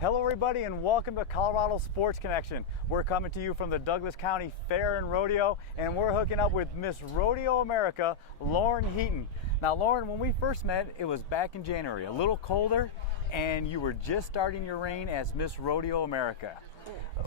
Hello everybody and welcome to Colorado Sports Connection. We're coming to you from the Douglas County Fair and Rodeo, and we're hooking up with Miss Rodeo America, Lauren Heaton. Now Lauren, when we first met, it was back in January, a little colder, and you were just starting your reign as Miss Rodeo America.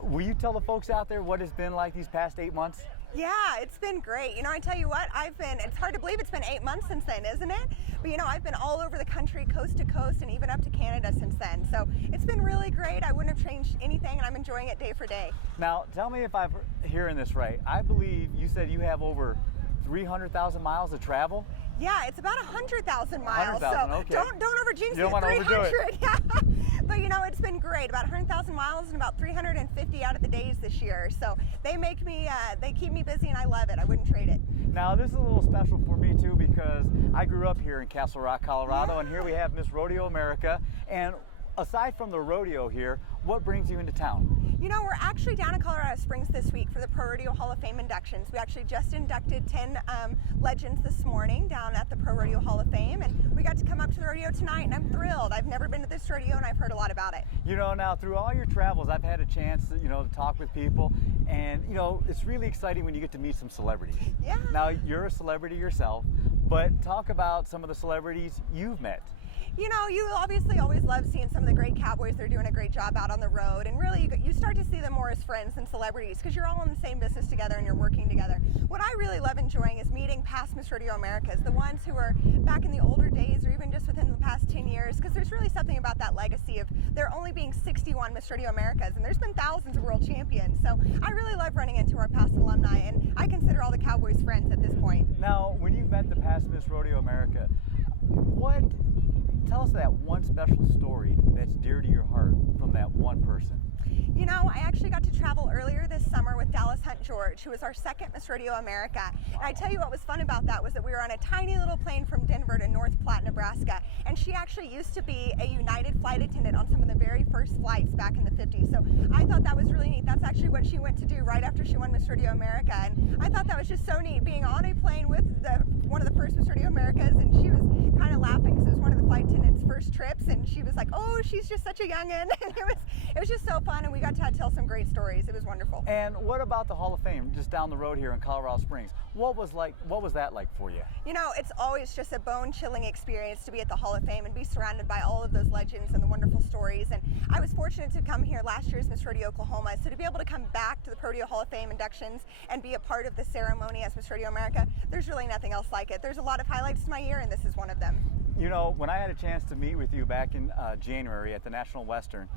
Will you tell the folks out there what it's been like these past 8 months? Yeah, it's been great. I tell you what, it's hard to believe it's been 8 months since then, isn't it? But I've been all over the country, coast to coast, and even up to Canada since then. So it's been really great. I wouldn't have changed anything, and I'm enjoying it day for day. Now, tell me if I'm hearing this right. I believe you said you have over 300,000 miles to travel? Yeah, it's about 100,000 miles. 100,000, so okay. Don't overjinx it. You don't want to overdo it. Yeah. But it's been great. About 100,000 miles and about 350 out of the days this year. So they keep me busy, and I love it. I wouldn't trade it. Now this is a little special for me too, because I grew up here in Castle Rock, Colorado, and here we have Miss Rodeo America. And aside from the rodeo here, what brings you into town? We're actually down in Colorado Springs this week for the Pro Rodeo Hall of Fame inductions. We actually just inducted 10 legends this morning down at the Pro Rodeo Hall of Fame, and we got to come up to the rodeo tonight, and I'm thrilled. I've never been to this rodeo, and I've heard a lot about it. Now through all your travels, I've had a chance to talk with people, and it's really exciting when you get to meet some celebrities. Yeah. Now you're a celebrity yourself, but talk about some of the celebrities you've met. You obviously always love seeing some of the great cowboys. They're doing a great job out on the road, and really you start to see them more as friends than celebrities because you're all in the same business together and you're working together. What I really love enjoying is meeting past Miss Rodeo Americas, the ones who are back in the older days or even just within the past 10 years, because there's really something about that legacy of there only being 61 Miss Rodeo Americas, and there's been thousands of world champions. So I really love running into our past alumni, and I consider all the cowboys friends at this point. Now, when you've met the past Miss Rodeo America, tell us that one special story that's dear to your heart from that one person. I actually got to travel earlier this summer with Dallas Hunt George, who was our second Miss Rodeo America. And I tell you what was fun about that was that we were on a tiny little plane from Denver to North Platte, Nebraska, and she actually used to be a United flight attendant on some of the very first flights back in the 50s. So I thought that was really neat. That's actually what she went to do right after she won Miss Rodeo America, and I thought that was just so neat, being on a plane with one of the first Miss Rodeo Americas, and she was kind of laughing because it was one of the flight attendants' first trips, and she was like, "Oh, she's just such a youngin'," and it was just so fun, and we got to tell some great stories. It was wonderful. And what about the Hall of Fame just down the road here in Colorado Springs? What was that like for you? It's always just a bone-chilling experience to be at the Hall of Fame and be surrounded by all of those legends and the wonderful stories. And I was fortunate to come here last year's Miss Rodeo Oklahoma, so to be able to come back to the Pro Rodeo Hall of Fame inductions and be a part of the ceremony as Miss Rodeo America, there's really nothing else like it. There's a lot of highlights to my year, and this is one of them. When I had a chance to meet with you back in January at the National Western,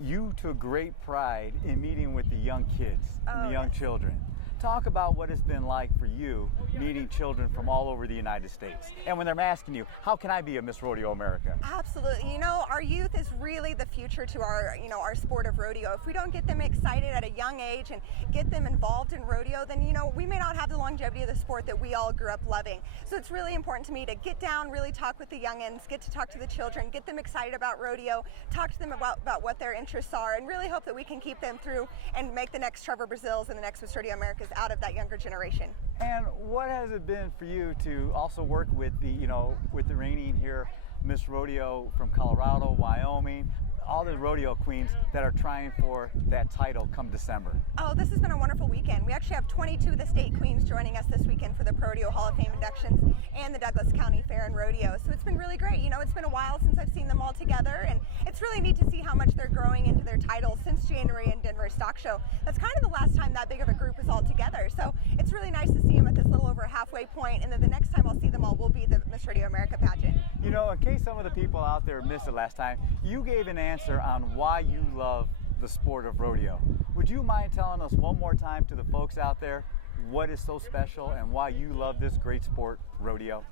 you took great pride in meeting with the young kids and the young children. Talk about what it's been like for you meeting children from all over the United States. And when they're asking you, how can I be a Miss Rodeo America? Absolutely. Our youth is really the future to our sport of rodeo. If we don't get them excited at a young age and get them involved in rodeo, then, we may not have the longevity of the sport that we all grew up loving. So it's really important to me to get down, really talk with the youngins, get to talk to the children, get them excited about rodeo, talk to them about what their interests are, and really hope that we can keep them through and make the next Trevor Brazils and the next Miss Rodeo Americas out of that younger generation. And what has it been for you to also work with the reigning here Miss Rodeo from Colorado, Wyoming, all the rodeo queens that are trying for that title come December? Oh, this has been a wonderful weekend. We actually have 22 of the state queens joining us this weekend for the Pro Rodeo Hall of Fame inductions and the Douglas County Fair and Rodeo. So it's been really great. It's been a while since I've seen them all together, and it's really neat to see how much they're growing into their titles since January in Denver Stock Show. That's kind of the last time that big of a group was all together. So it's really nice to see them at this little over halfway point, and then the next time I'll see them all will be the Miss Rodeo America pageant. In case some of the people out there missed it last time, you gave an answer on why you love the sport of rodeo. Would you mind telling us one more time to the folks out there what is so special and why you love this great sport, rodeo?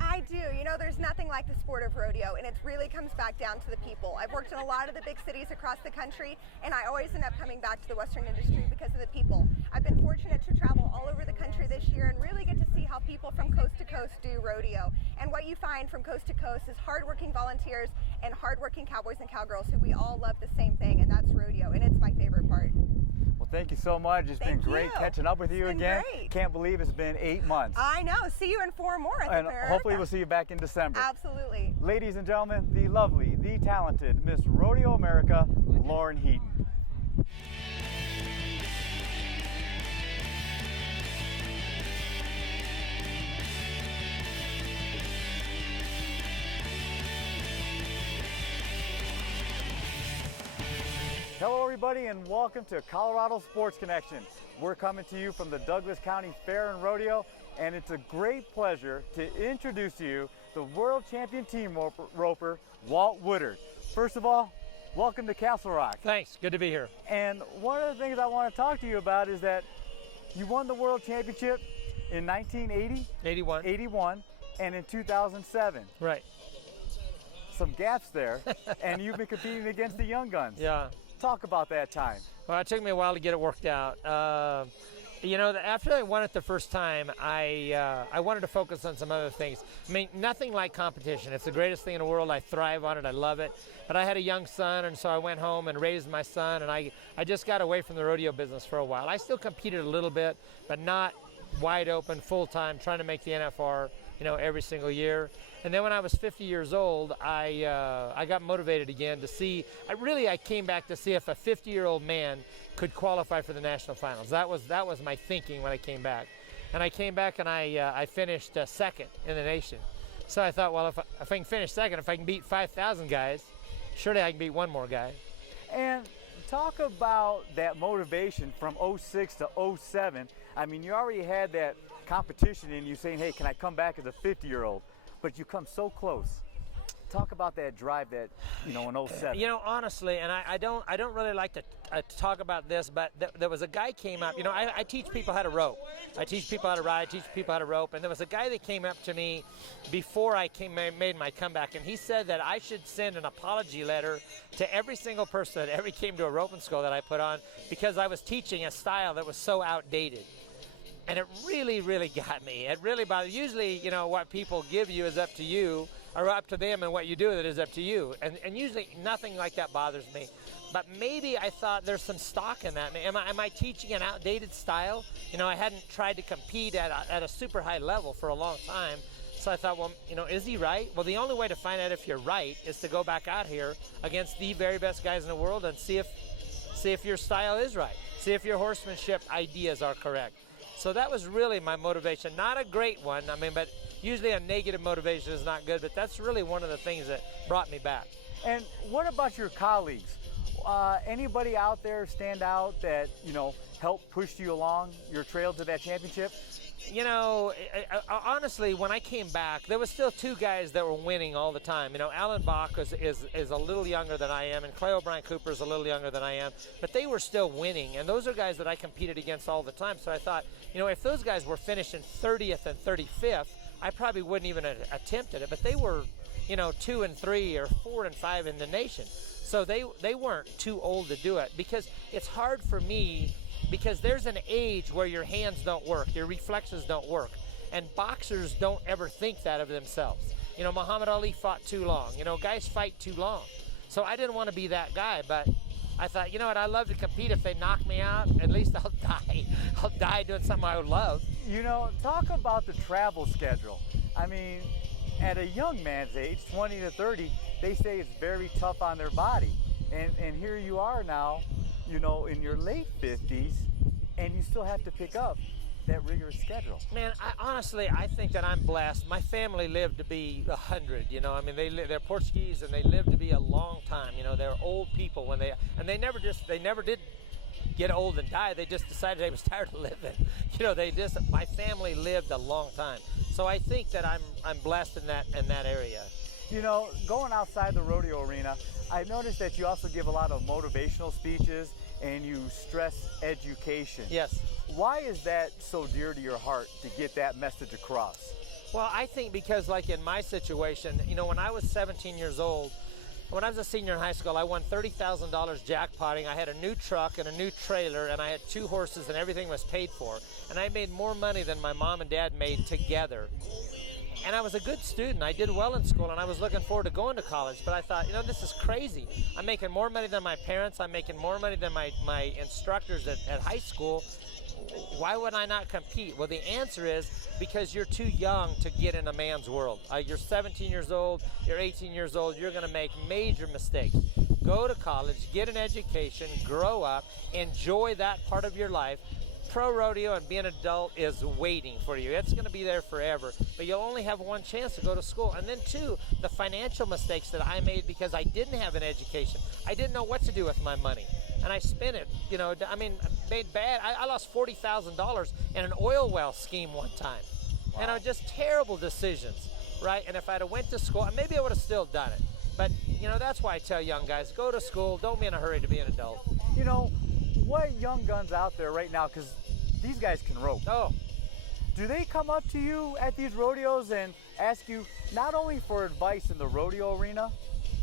I do. There's nothing like the sport of rodeo, and it really comes back down to the people. I've worked in a lot of the big cities across the country, and I always end up coming back to the Western industry because of the people. I've been fortunate to travel all over the country this year and really get to see how people from coast to coast do rodeo. And what you find from coast to coast is hardworking volunteers and hardworking cowboys and cowgirls who we all love the same thing, and that's rodeo, and it's my favorite part. Well, thank you so much. It's been great catching up with you again. Great. Can't believe it's been 8 months. I know. See you in 4 more at the And fair. hopefully we'll see you back in December. Absolutely. Ladies and gentlemen, the lovely, the talented Miss Rodeo America, Lauren Heaton. Hello everybody and welcome to Colorado Sports Connection. We're coming to you from the Douglas County Fair and Rodeo, and it's a great pleasure to introduce to you the world champion team roper, Walt Woodard. First of all, welcome to Castle Rock. Thanks, good to be here. And one of the things I want to talk to you about is that you won the world championship in 1980, 81, and in 2007. Right. Some gaps there, and you've been competing against the young guns. Yeah. Talk about that time. Well, it took me a while to get it worked out. You know, after I won it the first time, I wanted to focus on some other things. I mean, nothing like competition. It's the greatest thing in the world. I thrive on it. I love it. But I had a young son, and so I went home and raised my son, and I just got away from the rodeo business for a while. I still competed a little bit, but not wide open, full-time, trying to make the NFR, you know, every single year. And then when I was 50 years old, I got motivated again to see, I came back to see if a 50-year-old man could qualify for the national finals. That was my thinking when I came back. And I came back and I finished second in the nation. So I thought, well, if I can finish second, if I can beat 5,000 guys, surely I can beat one more guy. And talk about that motivation from 06 to 07. I mean, you already had that competition in you saying, hey, can I come back as a 50-year-old? But you come so close. Talk about that drive that, you know, in 07. You know, honestly, and I don't really like to talk about this, but there was a guy came up. You know, I teach people how to rope. I teach people how to ride. I teach people how to rope. And there was a guy that came up to me before I made my comeback, and he said that I should send an apology letter to every single person that ever came to a roping school that I put on, because I was teaching a style that was so outdated. And it really, really got me. It really bothered. Usually, you know, what people give you is up to you, or up to them, and what you do with it is up to you. And usually nothing like that bothers me. But maybe I thought there's some stock in that. Am I teaching an outdated style? You know, I hadn't tried to compete at a super high level for a long time. So I thought, well, you know, is he right? Well, the only way to find out if you're right is to go back out here against the very best guys in the world and see if your style is right. See if your horsemanship ideas are correct. So that was really my motivation. Not a great one, I mean, but usually a negative motivation is not good, but that's really one of the things that brought me back. And what about your colleagues? Anybody out there stand out that, you know, helped push you along your trail to that championship? You know, honestly, when I came back, there was still two guys that were winning all the time. You know, Alan Bach is a little younger than I am, and Clay O'Brien Cooper is a little younger than I am, but they were still winning, and those are guys that I competed against all the time. So I thought, you know, if those guys were finishing 30th and 35th, I probably wouldn't even have attempted it, but they were, you know, 2 and 3 or 4 and 5 in the nation. So they weren't too old to do it, because it's hard for me, because there's an age where your hands don't work, your reflexes don't work, and boxers don't ever think that of themselves. You know, Muhammad Ali fought too long. You know, guys fight too long. So I didn't want to be that guy, but I thought, you know what, I love to compete. If they knock me out, at least I'll die. I'll die doing something I would love. You know, talk about the travel schedule. I mean, at a young man's age, 20 to 30, they say it's very tough on their body. And here you are now, you know, in your late 50s, and you still have to pick up that rigorous schedule. Man, I think that I'm blessed. My family lived to be 100, you know. I mean, they're Portuguese, and they lived to be a long time. You know, they're old people they never did get old and die. They just decided they was tired of living. You know, my family lived a long time. So I think that I'm blessed in that area. You know, going outside the rodeo arena, I noticed that you also give a lot of motivational speeches and you stress education. Yes. Why is that so dear to your heart to get that message across? Well, I think because, like in my situation, you know, when I was 17 years old, when I was a senior in high school, I won $30,000 jackpotting. I had a new truck and a new trailer, and I had 2 horses, and everything was paid for. And I made more money than my mom and dad made together. And I was a good student. I did well in school, and I was looking forward to going to college. But I thought, you know, this is crazy. I'm making more money than my parents. I'm making more money than my instructors at high school. Why would I not compete? Well, the answer is because you're too young to get in a man's world. You're 17 years old, you're 18 years old, you're going to make major mistakes. go to college, get an education, grow up, enjoy that part of your life. Pro rodeo and being an adult is waiting for you. It's going to be there forever, but you'll only have one chance to go to school. And then two, the financial mistakes that I made because I didn't have an education. I didn't know what to do with my money, and I spent it. Made bad. I lost $40,000 in an oil well scheme one time. Wow. And just terrible decisions, right? And if I'd have went to school, maybe I would have still done it. But that's why I tell young guys, go to school. Don't be in a hurry to be an adult. What young guns out there right now, because these guys can rope. Oh. Do they come up to you at these rodeos and ask you not only for advice in the rodeo arena,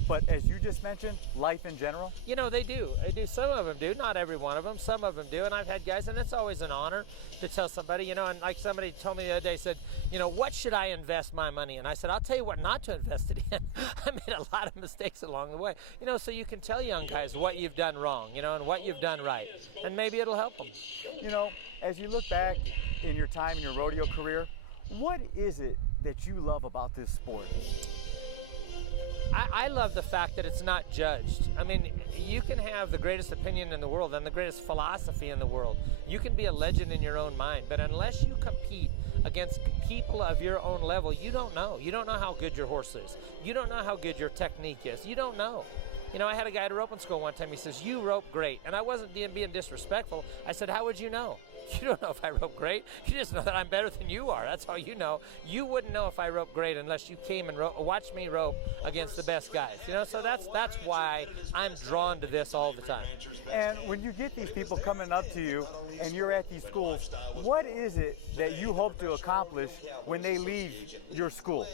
but as you just mentioned, life in general? They do. Some of them do. Not every one of them. Some of them do. And I've had guys, and it's always an honor to tell somebody, and like somebody told me the other day, said, what should I invest my money in? I said, I'll tell you what not to invest it in. I made a lot of mistakes along the way. So you can tell young guys what you've done wrong, and what you've done right. And maybe it'll help them. As you look back in your time in your rodeo career, what is it that you love about this sport? I love the fact that it's not judged. You can have the greatest opinion in the world and the greatest philosophy in the world. You can be a legend in your own mind, but unless you compete against people of your own level, you don't know. You don't know how good your horse is. You don't know how good your technique is. You don't know. I had a guy at a roping school one time. He says, "You rope great." And I wasn't being disrespectful. I said, "How would you know?" You don't know if I rope great. You just know that I'm better than you are. That's all you know. You wouldn't know if I rope great unless you came and watched me rope against the best guys. So that's why I'm drawn to this all the time. And when you get these people coming up to you and you're at these schools, what is it that you hope to accomplish when they leave your school?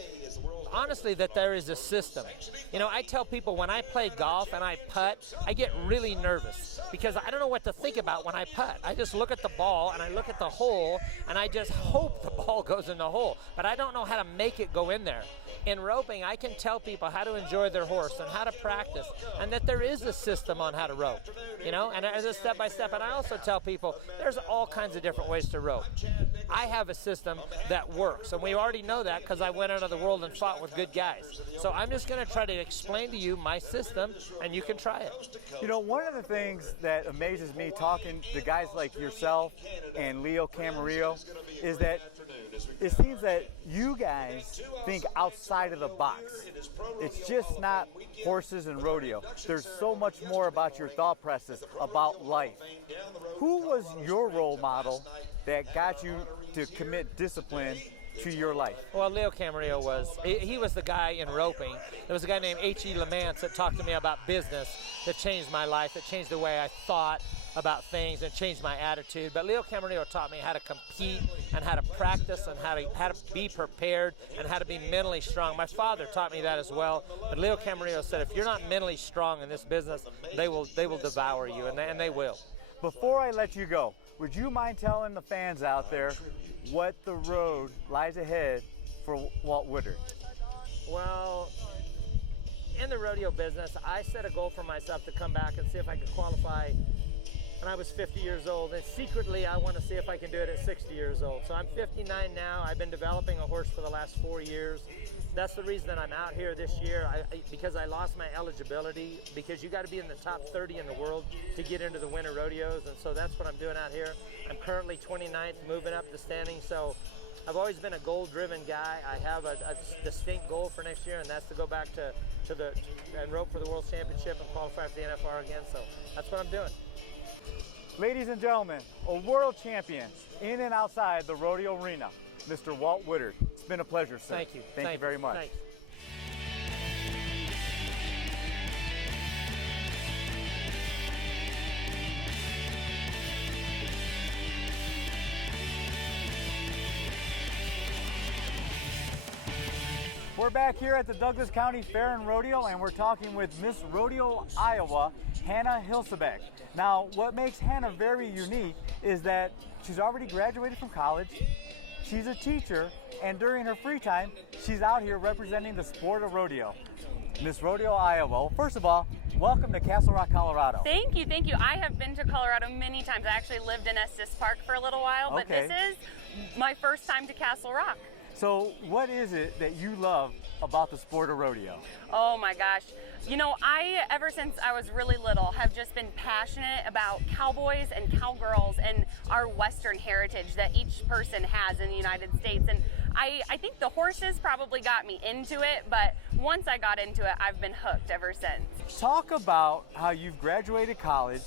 Honestly, that there is a system. I tell people when I play golf and I putt, I get really nervous because I don't know what to think about when I putt. I just look at the ball and I look at the hole and I just hope the ball goes in the hole, but I don't know how to make it go in there. In roping, I can tell people how to enjoy their horse and how to practice, and that there is a system on how to rope, and there's a step-by-step. And I also tell people there's all kinds of different ways to rope. I have a system that works, and we already know that because I went out of the world and fought with good guys. So I'm just going to try to explain to you my system, and you can try it. One of the things that amazes me talking to guys like yourself and Leo Camarillo is that it seems that you guys think outside of the box. It's just not horses and rodeo. There's so much more about your thought process, about life. Who was your role model that got you to commit discipline to your life? Well, Leo Camarillo he was the guy in roping. There was a guy named H.E. Lamance that talked to me about business that changed my life, that changed the way I thought about things and changed my attitude. But Leo Camarillo taught me how to compete and how to practice and how to be prepared and how to be mentally strong. My father taught me that as well. But Leo Camarillo said, if you're not mentally strong in this business, they will devour you, and they will. Before I let you go, would you mind telling the fans out there what the road lies ahead for Walt Woodard? Well, in the rodeo business, I set a goal for myself to come back and see if I could qualify when I was 50 years old. And secretly, I want to see if I can do it at 60 years old. So I'm 59 now. I've been developing a horse for the last 4 years. That's the reason that I'm out here this year, because I lost my eligibility, because you got to be in the top 30 in the world to get into the winter rodeos, and so that's what I'm doing out here. I'm currently 29th, moving up the standings, so I've always been a goal-driven guy. I have a distinct goal for next year, and that's to go back and rope for the World Championship and qualify for the NFR again, so that's what I'm doing. Ladies and gentlemen, a world champion in and outside the rodeo arena, Mr. Walt Woodard. It's been a pleasure, sir. Thank you. Thank you very much. Thanks. We're back here at the Douglas County Fair and Rodeo, and we're talking with Miss Rodeo Iowa, Hannah Hilsebeck. Now, what makes Hannah very unique is that she's already graduated from college, she's a teacher, and during her free time, she's out here representing the sport of rodeo. Miss Rodeo Iowa, well, first of all, welcome to Castle Rock, Colorado. Thank you, thank you. I have been to Colorado many times. I actually lived in Estes Park for a little while, but Okay. This is my first time to Castle Rock. So what is it that you love about the sport of rodeo? Oh my gosh. You know, ever since I was really little, have just been passionate about cowboys and cowgirls and our Western heritage that each person has in the United States. And I think the horses probably got me into it, but once I got into it, I've been hooked ever since. Talk about how you've graduated college,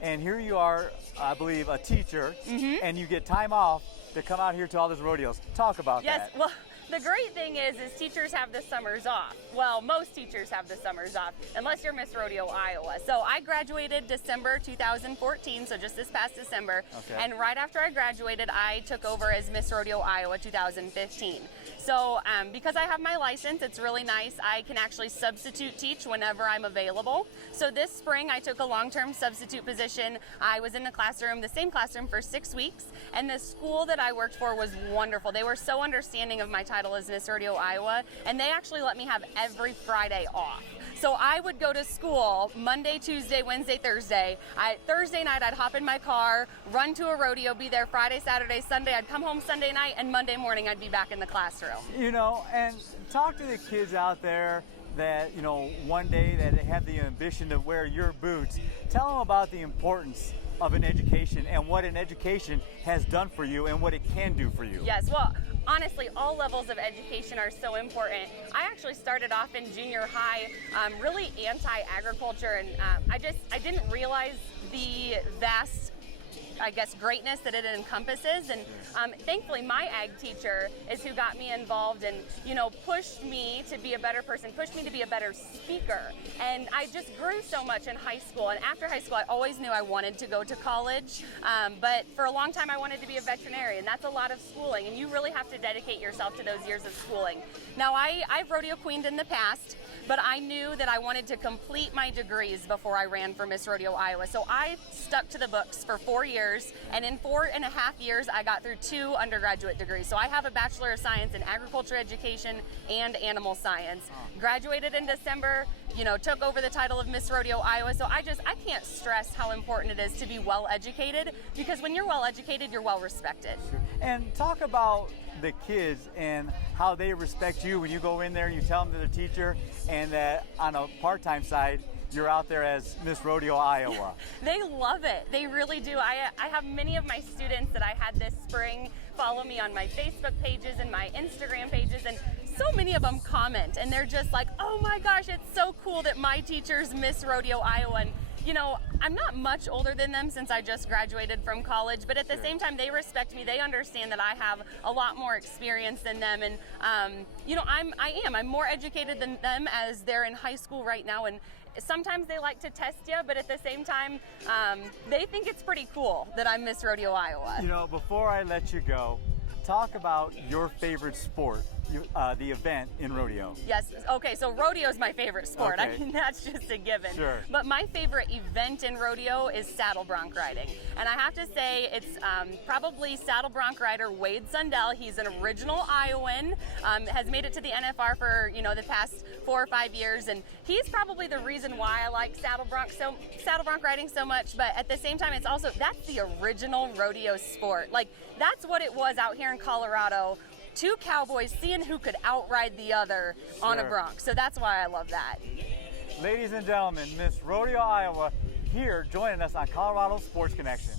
and here you are, I believe, a teacher, and you get time off to come out here to all these rodeos. Talk about that. Yes, well, the great thing is teachers have the summers off. Well, most teachers have the summers off, unless you're Miss Rodeo Iowa. So I graduated December 2014, so just this past December. Okay. And right after I graduated, I took over as Miss Rodeo Iowa 2015. So because I have my license, it's really nice. I can actually substitute teach whenever I'm available. So this spring, I took a long-term substitute position. I was in the classroom, the same classroom, for 6 weeks. And the school that I worked for was wonderful. They were so understanding of my title as Miss Rodeo Iowa, and they actually let me have every Friday off. So I would go to school Monday, Tuesday, Wednesday, Thursday. Thursday night, I'd hop in my car, run to a rodeo, be there Friday, Saturday, Sunday. I'd come home Sunday night, and Monday morning, I'd be back in the classroom. You know, and talk to the kids out there that, you know, one day that they have the ambition to wear your boots. Tell them about the importance of an education and what an education has done for you and what it can do for you. Yes, well, honestly, all levels of education are so important. I actually started off in junior high, really anti-agriculture, and I didn't realize the vast, I guess, greatness that it encompasses. And thankfully, my ag teacher is who got me involved and, you know, pushed me to be a better person, pushed me to be a better speaker. And I just grew so much in high school. And after high school, I always knew I wanted to go to college. But for a long time, I wanted to be a veterinarian. That's a lot of schooling, and you really have to dedicate yourself to those years of schooling. Now, I've rodeo queened in the past, but I knew that I wanted to complete my degrees before I ran for Miss Rodeo Iowa. So I stuck to the books for 4 years, and in 4.5 years, I got through 2 undergraduate degrees. So I have a Bachelor of Science in Agriculture Education and Animal Science. Graduated in December, you know, took over the title of Miss Rodeo Iowa. So I can't stress how important it is to be well educated, because when you're well educated, you're well respected. And talk about the kids and how they respect you when you go in there and you tell them to the teacher, and that on a part-time side, you're out there as Miss Rodeo Iowa. They love it. They really do. I have many of my students that I had this spring follow me on my Facebook pages and my Instagram pages, and so many of them comment, and they're just like, oh my gosh, it's so cool that my teacher's Miss Rodeo Iowa. And you know, I'm not much older than them since I just graduated from college, but at the same time, they respect me. They understand that I have a lot more experience than them, and you know, I'm more educated than them, as they're in high school right now, and sometimes they like to test you, but at the same time, they think it's pretty cool that I'm Miss Rodeo Iowa. You know, before I let you go, talk about your favorite sport, the event in rodeo. Yes, okay, so rodeo is my favorite sport. Okay. I mean, that's just a given. Sure. But my favorite event in rodeo is saddle bronc riding. And I have to say, it's probably saddle bronc rider Wade Sundell. He's an original Iowan, has made it to the NFR for, you know, the past 4 or 5 years, and he's probably the reason why I like saddle bronc riding so much. But at the same time, it's also, that's the original rodeo sport. Like, that's what it was out here in Colorado. 2 cowboys seeing who could outride the other on a bronc. So that's why I love that. Ladies and gentlemen, Miss Rodeo Iowa here joining us on Colorado Sports Connection.